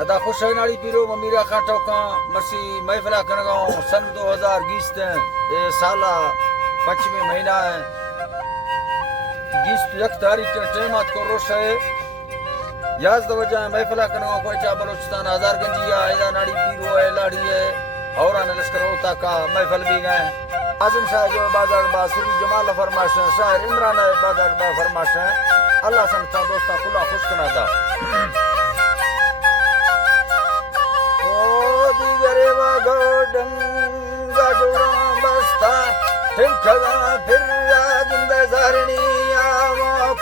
अदा खुश है नाड़ी पीरो ममीरा काटो का मसी महफिला करगांव सन 2020 ए साला 25 महीना है 21 तारीख के टेमात को रोश है याज दवजा महफिला करगांव कोचा बलोचिस्तान हजारगंजिया एदा नाड़ी पीरो है लाड़ी है और आने लश्कर होता का महफिल भी गए आजम शाह जो बाजार बासुरी जमाल फरमाश शायर इमरान बाजार बा फरमाश अल्लाह संता दोस्ता खुला खुश कना था डंगा जोड़ा बस्ता ठिमकदा फिर जिंद जारनिया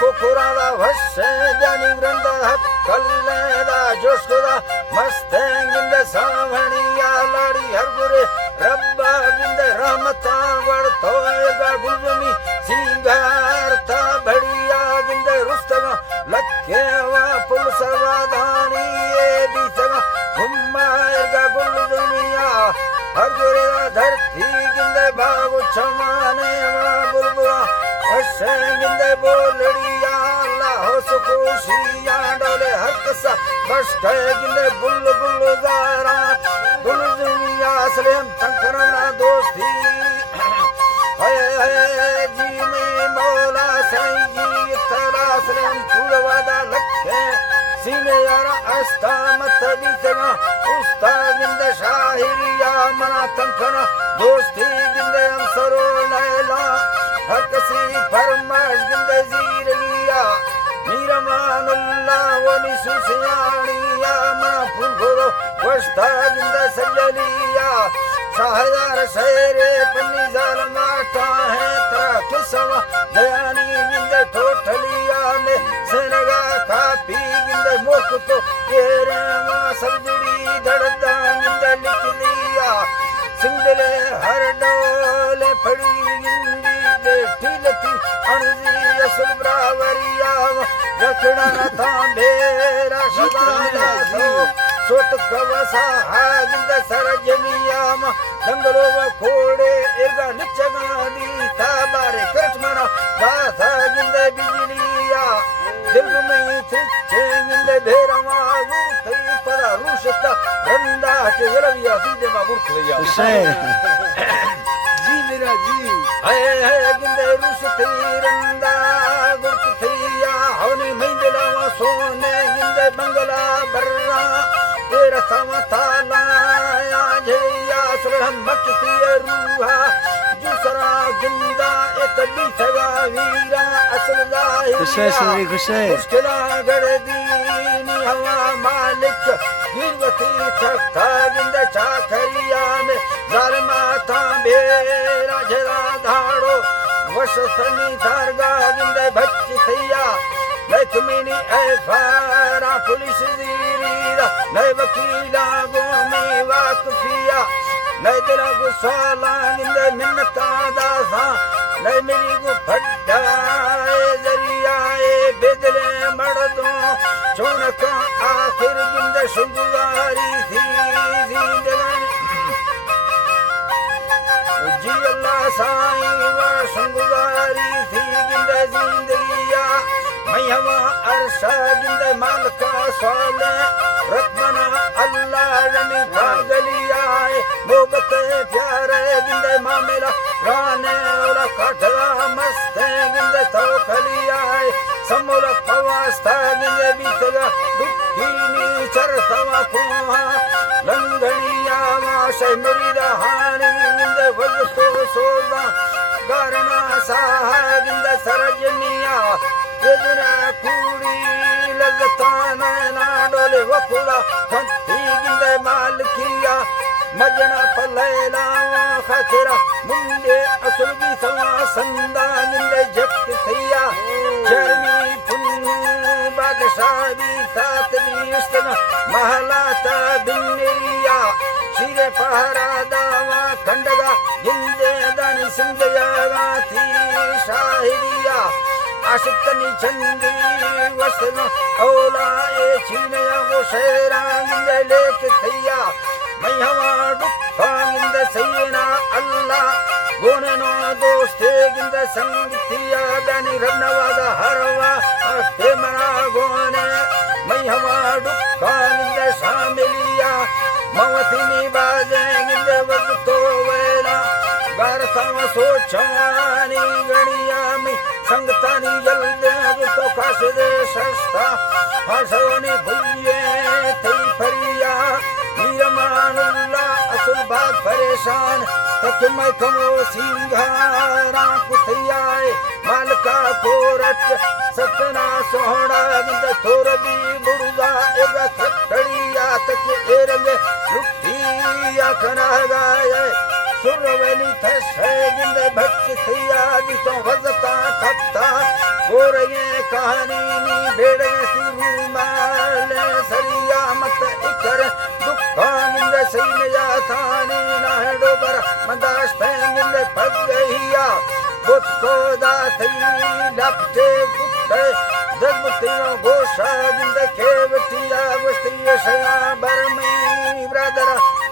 को खुराला वश्य जानी ग्रंथ कल्लेदा जोशदा मस्ते जिंद सावनिया लाड़ी हर बुरे रब्बा जिंद रहमता वर्तोएगा गुलजमी सिंगार ता बढ़िया जिंद रुस्तगा लक्के वा पुल सरवादानी ये भी सगा घुमाएगा गुलजमिया हर जोरेगा धरती जिंदे बागु छमाने मां बुलबुला अशे जिंदे बोलड़िया अल्लाह सुखुशिया डोले हर कसा बस गए जिंदे बुलबुल गारा गुलजमिया सलेम तंकरना दोस्ती है जी में मौला साईं जी तेरा सलेम फूलवादा लखे सीने यारा अस्ता मत भी तगा उस्ताद जिंद शाहिरिया मना तंखना दोस्ती जिंदे अंसरो नैला हर कसी फरमाश जिंदे जीरिया मीरमानुल्लाह वनी सुसियानिया मना फुलगोरो वस्ता जिंदे सजलिया शाहदार शेरे पन्नी जालमाता है तरा किसवा दयानी जिंदे ठोठलिया में सेनगा कापी जिंदे मोक तो तेरे मां सजड़ी धड़दा जिंदे लिख लिया सिंगले हर डोले फड़ी जिंदी दे ठीलती अणजी असल ब्रावरिया रखड़ा था बेरा शबाना तो सोत कवसा हाजिंद सरजनिया मा दंगलो व खोड़े एगा निचगानी ताबारे करचमना दासा जिंदे बिजलिया दिल में थिचे जिंदे भेरमा गुरथई परा रुशता रंदा के गलविया सीधे मा गुरथया जी मेरा जी है जिंदे रुशती रंदा गुरथया हवनी महिंदला वा सोने जिंदे बंगला बर्रा तेरा समा ताला या जया सरहम मक्ती रूहा जुसरा जिंदा एतबी सगा वीरा असल लाही मुश्किला गड़दीनी हवा मालिक गिरवती ठक्का जिंद चाखरिया में जालमा तांबेरा जरा धाड़ो वशसनी धारगा जिंद भच्ची थैया लक्ष्मीनी ऐफारा पुलिस दीरीरा नए वकीला गोमी वाकफिया नए दिला गुस्साला निंदे मिन्नता दासा नए मेरी गु फड्डाए जरियाए बेदले मर्दों चौनका आखिर जिंदे शुगुजारी थी जिंदगानी जी अल्लाह साईं वा शुगुजारी थी जिंदे जिंदगिया मैहवा अरशा जिंदे मालका साले रत्मना अल्लाह जमी पागलिया मोहब्बत प्यारे जिंदे मामेला राने और काठला मस्ते जिंदे तोखलिया समोला पवास्ता जिंदे बीतगा दुखीनी चरतवा कुहा लंगड़िया माशे मुरीदा हानी जिंदे वजतो सोदा गारना साहा जिंदे सरजनिया येदना कूड़ी लजताना ना डोले वफुला खंती जिंदे मालकिया मजना पलेला खतरा मुंडे असल भी सवा संदा जिंदे जट थैया जर्मी पुन्नु बादशाह भी साथ भी उस्तना महलाता बिन्निया शिरे पहरा दावा खंडगा जिंदे दानी सिंधया थी शाहिरिया आशिकनी चंदी वसन औला ए छीनया वो शेरा जिंदे लेक थैया मैहवा दुखा जिंदे सैना अल्लाह गोननो दोस्ते जिंदे संगतिया दानी रबनवादा हरवा अस्ते मना गोने मैहवा दुखा जिंदे शाम मवसिनी बाजेंगे वज तो वेला बारसावा सोचानी गणिया में संगतानी जल्दे तो काश दे सस्ता फासोनी भुइये थई फरिया नीरमानुल्ला असुल बाग परेशान तक मैं कमो सिंघारा कुथियाए मालका कोरट सतना सोहना गिंद थोर भी बुड़गा एगा थड़िया तक एरंगे लुटिया कना गाए सुरवली थसे गिंद भक्ति थिया दिसो वजता खत्ता गोरये कहानी नी भेड़े सिरू माल सरिया मत इकर दुखा गिंद सैनया थानी नाहडो बर मंदाश गिंद पग गईया बुत को दाथी लपटे गुप्ते दगबतियों गोशा गिंद खेवटिया वस्तिया शया बरमी ब्रदर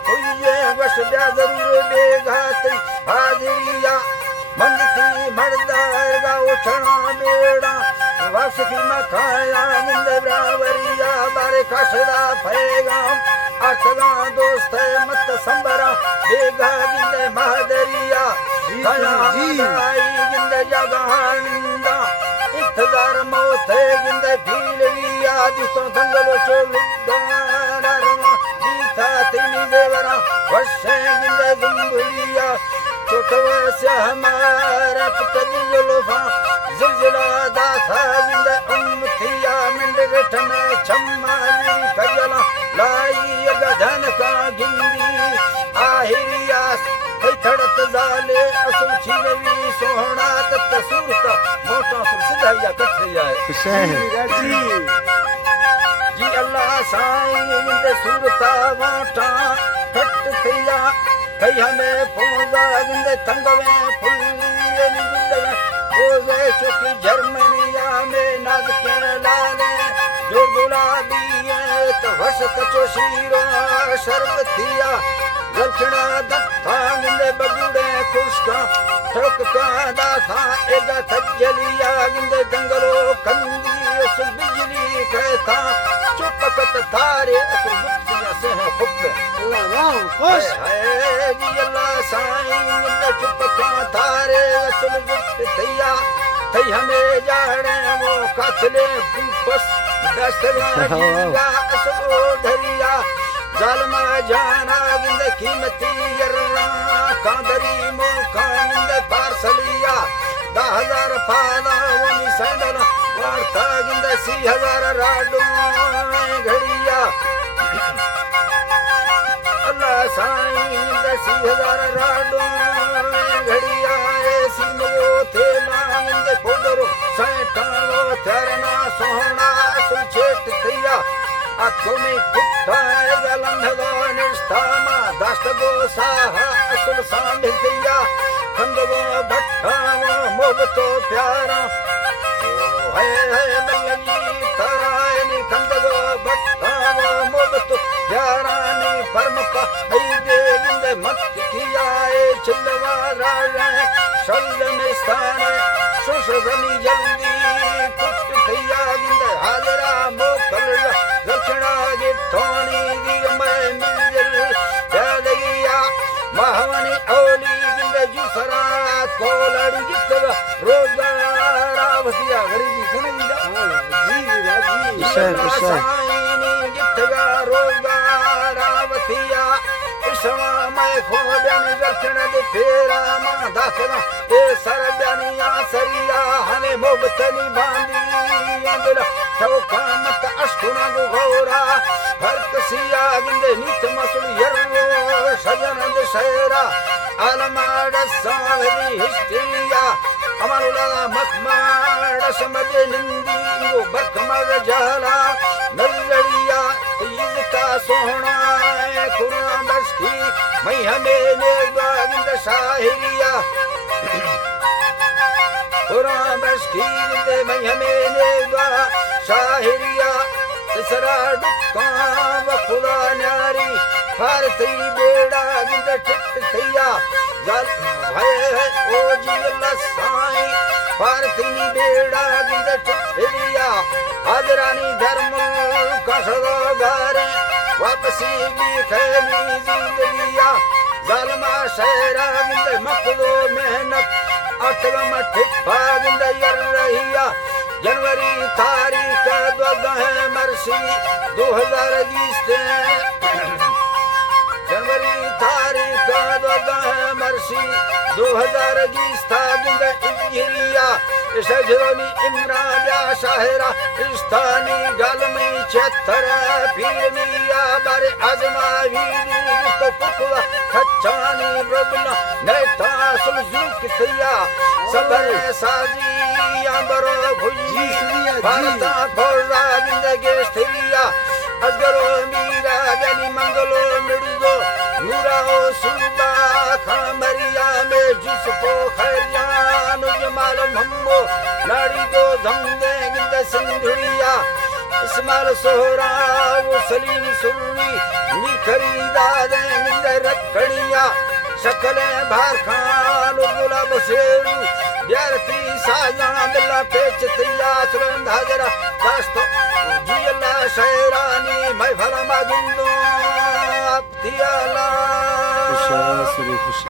हुए वश जरूर बेघाती हाजिरिया मंदती मर्दार गा उठना बेड़ा वापसी न खाया गिंद ब्रावरिया बारे कसदा फैगा अर्थगा दोस्त मत संबरा बेगा गिंद महदरिया गिंद जगानिंदा इतजार मौते गिंद भीलरिया दिसो दंगलो चोलुदारा दीथा तिनी देवरा वशे गिंद दुंबलिया छोटवा से हमारा पुतली जुल्फा जिलजिला दाथा गिंद उम्मतिया मिंड रटन छम्मा मेरी खजला लाई गधन का गिंदी आहिरिया थड़त जाले असुल छीनवी सोहना तत सूरता मोटा सुर सिधाइया कठरिया है जी अल्लाह साईं गिंद सूरता मोटा कट थिया कई हमें पोजा गिंद तंगवे फुल्ली गिंद पोजे चुकी जर्मनिया में नाज के लाने जो गुलाबी है तो वस कचो शीरो शरबतिया लक्षणा दत्ता गिंदे बगुड़े खुशका ठोक का दाथा एगा थजलिया गिंदे दंगलो कंदी उस बिजली कहता चुपकत थारे अस गुप्तिया से है खुब अल्लाह खुश है जी अल्लाह साईं गिंदे चुपका थारे अस गुप्तिया थई हमें जाने वो कातले बस दस्तगा अस धरिया जालमा जाना गिंद कीमती यर्रा कांदरी मोका गिंद पार्सलिया 10,000 पादा वनी सैंडल वार्ता गिंद 6,000 राडो घड़िया अल्लाह साईं गिंद 6,000 राडो घड़िया ऐसी मो थे गिंद पोडरो सैटालो थरना सोहना असुल चेट थिया अतुमी कुत्ता गलंधगो निष्ठामा दस्तगो साहा असुल सांभितिया खंदगो भट्टावो मोहबतो प्यारा ओ है बल्लगी तरायनी खंदगो भट्टावो मोहबतो प्यारा नी परमपा ऐदे गिंदे मत किया ए चिल्लवा राजा शल्ल में स्थान सुशगनी जल्दी कुट थिया गिंदे हाजरा मोकल लक्षणा गिट्टोनी गिरमय मिंजल यादगिया महवनी औली गिंद जुसरा कोलड़ी गिट्टगा रोजगारा वसिया गरीबी सुनी जी साईनी गिट्टगा रोजगारा वसिया इशवा मैं खो ब्यानी लक्षण दे फेरा मां दाखना ए सर ब्यानी आसरिया हमें मोबतनी बांधी अंदर चौका मत अष्टुना गोरा हर कसिया गिंदे नीत मसुल यर्रो सजनंद शहरा आलमाड सावली हिस्ट्रिया अमरुला मखमाड समदे निंदी बरकमर जाला नजरिया तीजता सोहना कुरान बस की मैं हमें ने गिंद शाहिरिया कुरान बस की गिंदे मैं हमें ने शाहिरिया तिसरा दुक्का व खुदा न्यारी फारसी बेड़ा गिंद टिट थिया जल है ओ जी अल्लाह साईं फारसी बेड़ा गिंद टिट थिया हाजरानी धर्म का सदोगारे वापसी भी खैनी जिंदगिया जालमा शहरा गिंद मकलो मेहनत अठगम ठिप्पा गिंद यर रहिया जनवरी तारीख द्वगह मरसी 2020 जनवरी तारीख द्वगह मरसी 2020 गिंद इजरिया सजरोनी इमरा ब्या शाहरा स्थानी गलमी 76 पीर मिया बारे आजमा वीरी तो पुखला खचानी ब्रबला नेता सुलजुक थिया सबर साजी अंबरो भुजी भारता फोड़ा जिंदगी स्थिरिया अजगरो मीरा गनी मंगलो मिर्जो नूरा ओ सुबा खामरिया में जुसफो खैरियान जमाल मम्मो लाड़ी दो धंधे गिंद सिंधुरिया इस्माइल सोहरा वो सलीम सुरवी नी खरीदादे गिंद रखड़िया शकले भार खान गुलाब शेरू ब्यारती साजा बिल्ला पेच तिया सुरंद हाजरा दास्तो जियला शहरानी मैं भला मागिंदो अब दियाला